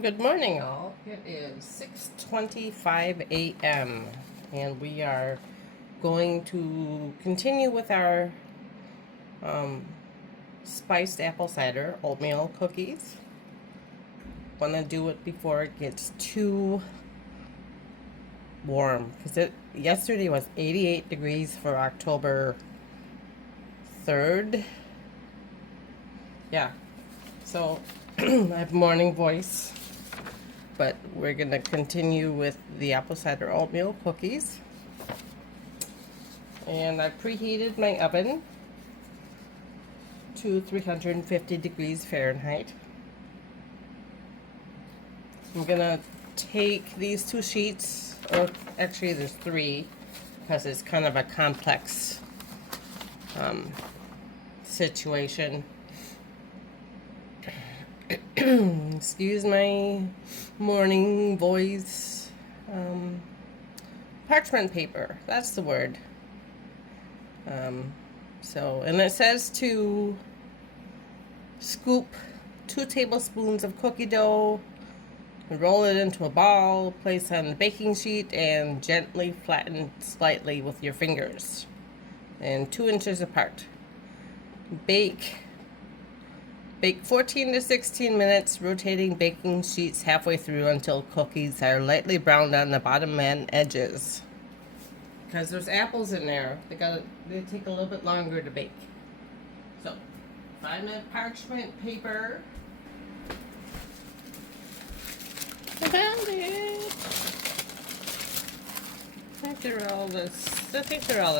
Good morning, all. It is 6:25 a.m. and we are going to continue with our spiced apple cider oatmeal cookies. Want to do it before it gets too warm because yesterday was 88 degrees for October 3rd. Yeah, so I have morning voice. But we're going to continue with the apple cider oatmeal cookies. And I preheated my oven to 350 degrees Fahrenheit. I'm going to take these two sheets, or actually there's three, because it's kind of a complex situation. Excuse my morning voice. Parchment paper, that's the word. And it says to scoop 2 tablespoons of cookie dough, roll it into a ball, place on the baking sheet, and gently flatten slightly with your fingers, and 2 inches apart. Bake 14 to 16 minutes, rotating baking sheets halfway through until cookies are lightly browned on the bottom and edges. Because there's apples in there, they take a little bit longer to bake. So, find my parchment paper. I found it. I think they're all the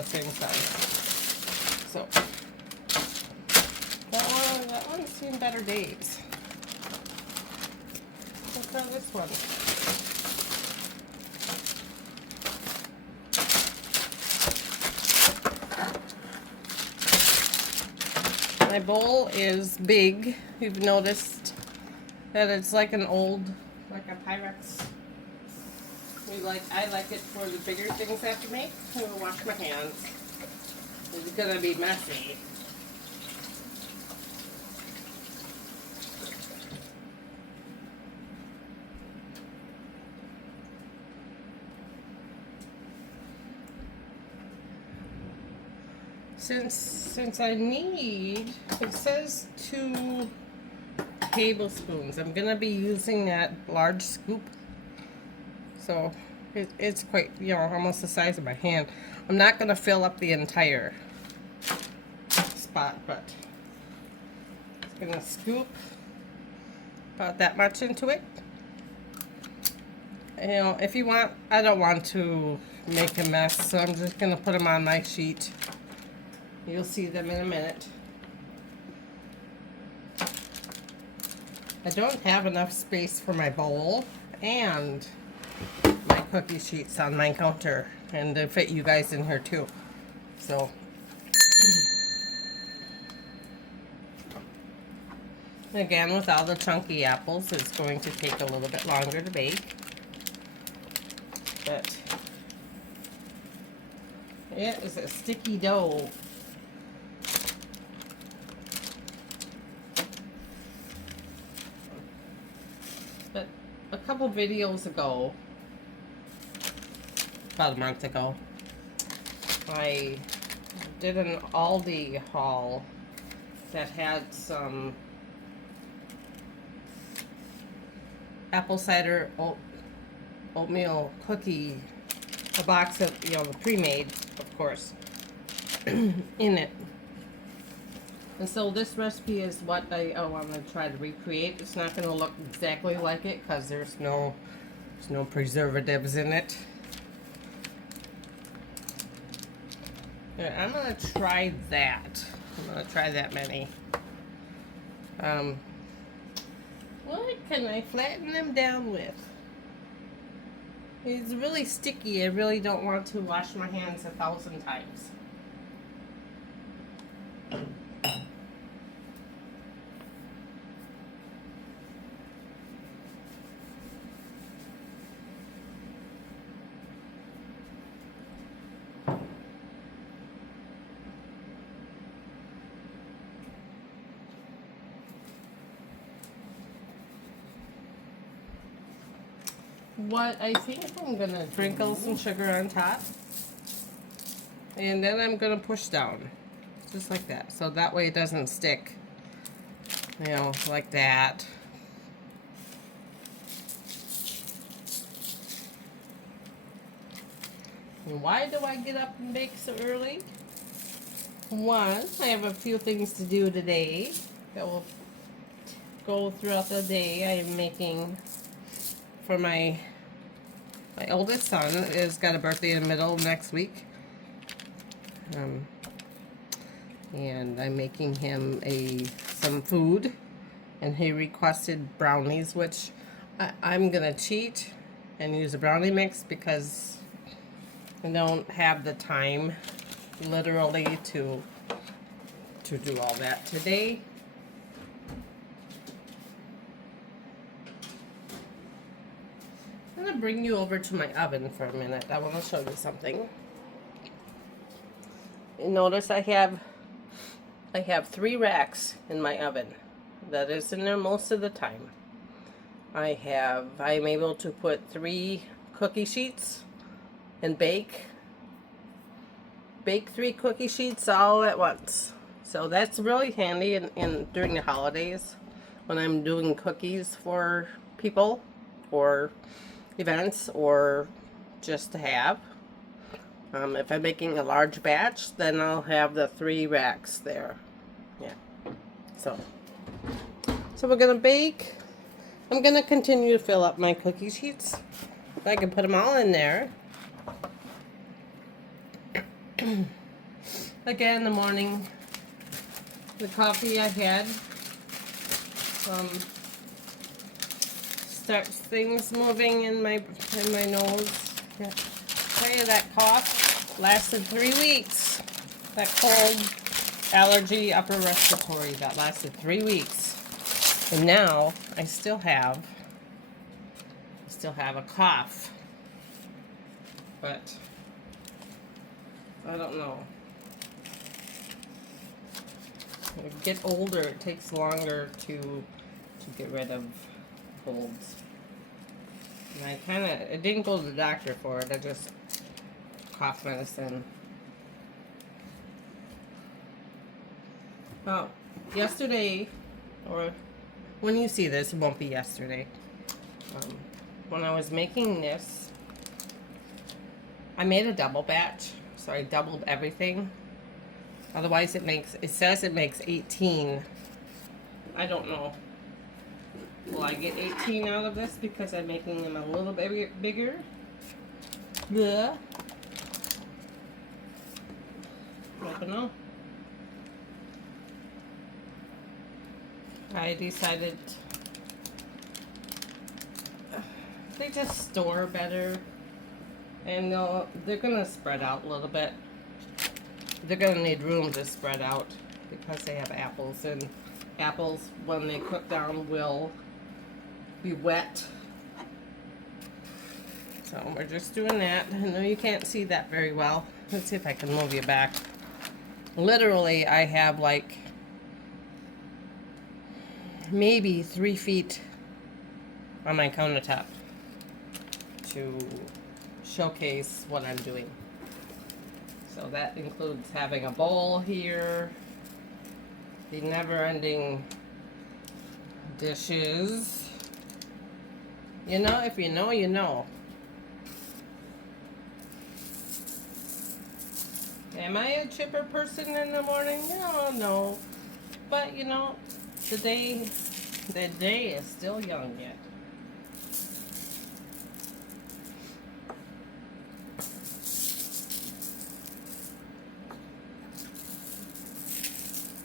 same size. So. That one's seen better days. Let's try this one. My bowl is big. You've noticed that it's like an old, like a Pyrex. I like it for the bigger things I have to make. I'm gonna wash my hands. It's gonna be messy. Since I need, it says 2 tablespoons. I'm gonna be using that large scoop, so it's quite, almost the size of my hand. I'm not gonna fill up the entire spot, but I'm gonna scoop about that much into it. If you want, I don't want to make a mess, so I'm just gonna put them on my sheet. You'll see them in a minute. I don't have enough space for my bowl and my cookie sheets on my counter, and to fit you guys in here too. So, again, with all the chunky apples, it's going to take a little bit longer to bake. But it is a sticky dough. But a couple videos ago, about a month ago, I did an Aldi haul that had some apple cider oatmeal cookie, a box of, the pre-made, of course, in it. And so this recipe is what I want to try to recreate. It's not going to look exactly like it because there's no preservatives in it. I'm going to try that. I'm going to try that many. What can I flatten them down with? It's really sticky. I really don't want to wash my hands 1,000 times. what I think I'm gonna sprinkle some sugar on top. And then I'm gonna push down. Just like that. So that way it doesn't stick. You know, like that. And why do I get up and bake so early? One, I have a few things to do today that will go throughout the day. I am making for my oldest son is got a birthday in the middle of next week. And I'm making him some food, and he requested brownies, which I'm gonna cheat and use a brownie mix because I don't have the time literally to do all that today. I'm gonna bring you over to my oven for a minute. I want to show you something. You notice I have 3 racks in my oven. That is in there most of the time. I'm able to put 3 cookie sheets and bake 3 cookie sheets all at once. So that's really handy in during the holidays when I'm doing cookies for people or events or just to have. If I'm making a large batch, then I'll have the 3 racks there. Yeah. So we're gonna bake. I'm gonna continue to fill up my cookie sheets. I can put them all in there. Again, in the morning, the coffee I had starts things moving in my nose. Yeah. Tell you that cough lasted 3 weeks. That cold, allergy, upper respiratory, that lasted 3 weeks. And now I still have a cough. But I don't know. As you get older, it takes longer to get rid of colds. And I didn't go to the doctor for it. I just cough medicine. Well, yesterday, or when you see this, it won't be yesterday. When I was making this, I made a double batch, so I doubled everything. Otherwise, it says it makes 18. I don't know. Will I get 18 out of this because I'm making them a little bit bigger? Yeah. I don't know. I decided they just store better, and they're gonna spread out a little bit. They're gonna need room to spread out because they have apples, and apples when they cook down will be wet. So we're just doing that. I know you can't see that very well. Let's see if I can move you back. Literally, I have like maybe 3 feet on my countertop to showcase what I'm doing. So that includes having a bowl here, the never-ending dishes. You know, if you know, you know. Am I a chipper person in the morning? No. But you know, the day is still young yet.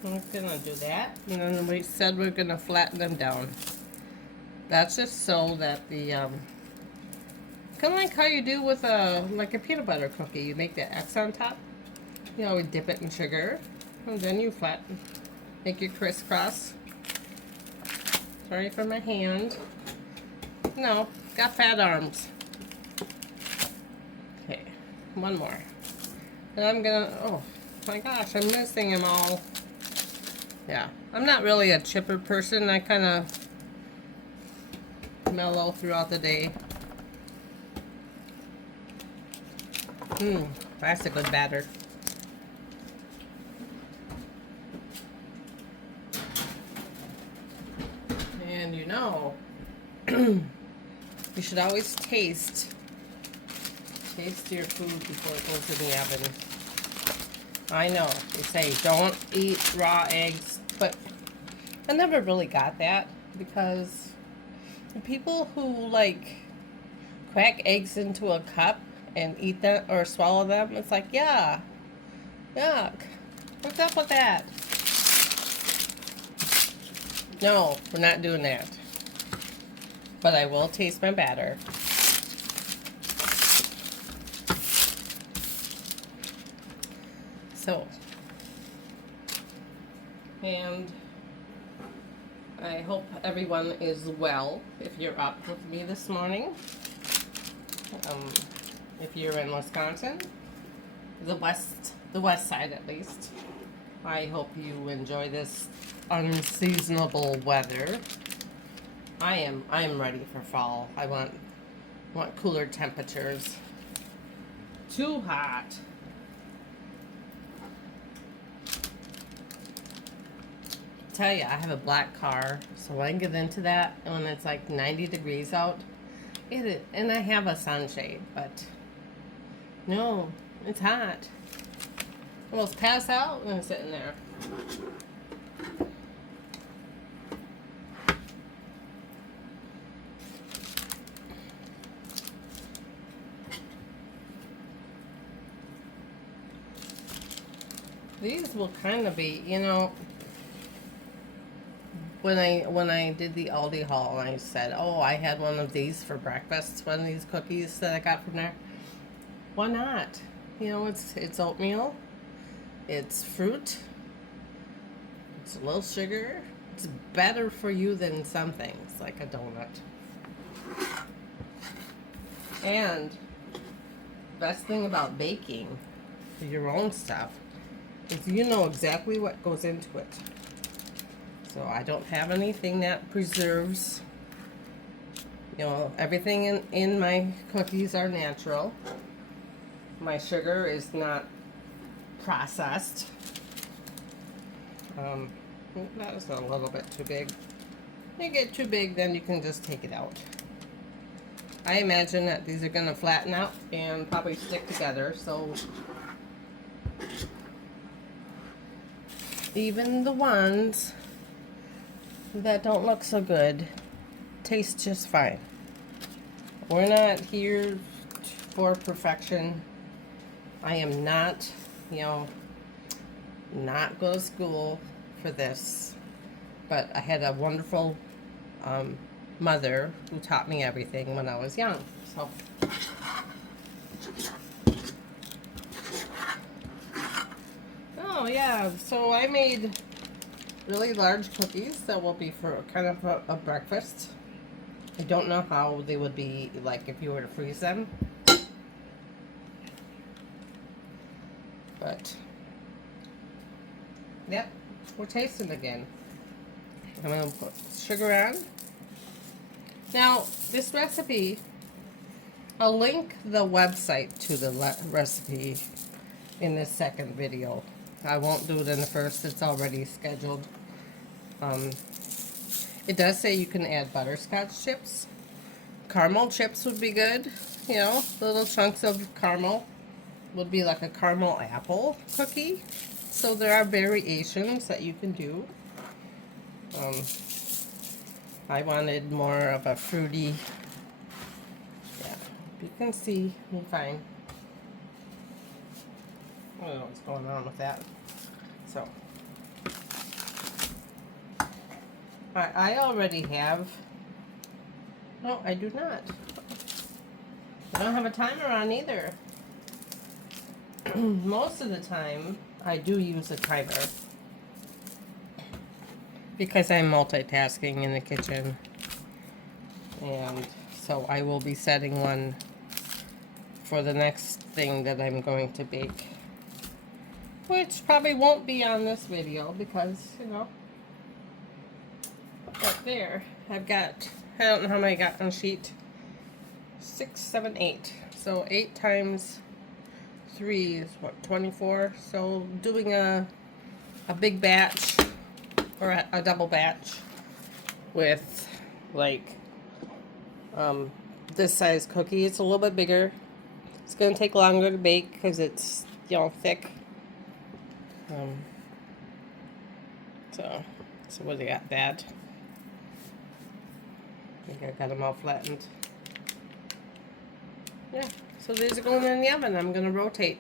I'm gonna do that, and then we said we're gonna flatten them down. That's just so that the kind of like how you do with like a peanut butter cookie. You make the X on top. You always dip it in sugar, and then you flatten, make your crisscross. Sorry for my hand. No, got fat arms. Okay, one more. And I'm gonna, oh my gosh, I'm missing them all. Yeah, I'm not really a chipper person. I kind of mellow throughout the day. That's a good batter. And you know, you should always taste your food before it goes in the oven. I know, they say don't eat raw eggs, but I never really got that because the people who like crack eggs into a cup and eat them or swallow them, it's like, yeah, yuck. What's up with that? No, we're not doing that. But I will taste my batter. So, and I hope everyone is well if you're up with me this morning. If you're in Wisconsin, the west side at least, I hope you enjoy this unseasonable weather. I am ready for fall. I want cooler temperatures. Too hot. Tell you, I have a black car, so when I get into that, when it's like 90 degrees out, and I have a sunshade, but no, it's hot. I almost pass out when I'm sitting there. These will kind of be, you know, when I did the Aldi haul and I said, oh, I had one of these for breakfast, one of these cookies that I got from there. Why not? You know, it's oatmeal, it's fruit, it's a little sugar. It's better for you than some things, like a donut. And best thing about baking your own stuff is you know exactly what goes into it. So I don't have anything that preserves. You know, everything in my cookies are natural. My sugar is not processed. That was a little bit too big. If you get too big, then you can just take it out. I imagine that these are going to flatten out and probably stick together, so even the ones that don't look so good taste just fine. We're not here for perfection. I am not, you know, not go to school for this, but I had a wonderful mother who taught me everything when I was young. So oh yeah, so I made really large cookies that will be for kind of a breakfast. I don't know how they would be like if you were to freeze them, but yep, we're tasting again. I'm gonna put sugar on. Now this recipe, I'll link the website to the recipe in this second video. I won't do it in the first, it's already scheduled. It does say you can add butterscotch chips. Caramel chips would be good, you know, little chunks of caramel would be like a caramel apple cookie. So there are variations that you can do. I wanted more of a fruity, yeah, you can see me fine. I don't know what's going on with that. So I already have, no, I do not. I don't have a timer on either. Most of the time, I do use a timer because I'm multitasking in the kitchen. And so I will be setting one for the next thing that I'm going to bake, which probably won't be on this video because, you know, but there, I've got, I don't know how many I got on sheet, 6, 7, 8. So 8 times 3 is what, 24. So doing a big batch or a double batch with like this size cookie. It's a little bit bigger. It's gonna take longer to bake because it's, you know, thick. So what do I got? That. I think I got them all flattened. Yeah. So these are going in the oven. I'm gonna rotate.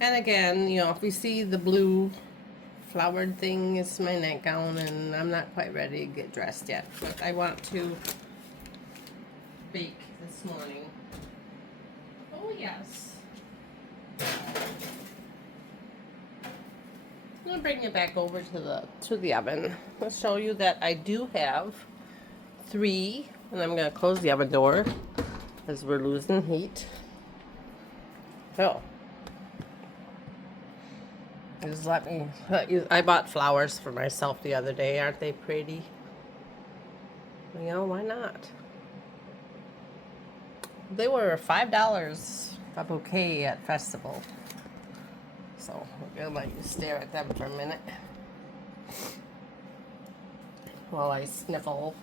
And again, you know, if we see the blue flowered thing, it's my nightgown, and I'm not quite ready to get dressed yet. But I want to bake this morning. Oh yes. I'm gonna bring it back over to the oven. I'll show you that I do have 3, and I'm gonna close the oven door as we're losing heat. So just let me. I bought flowers for myself the other day. Aren't they pretty? You know, why not? They were $5 a bouquet at Festival. So I'm gonna let you stare at them for a minute while I sniffle.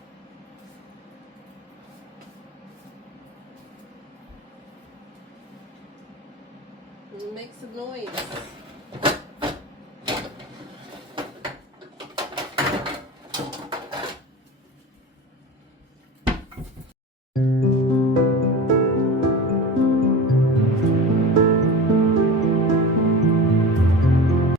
Make some noise.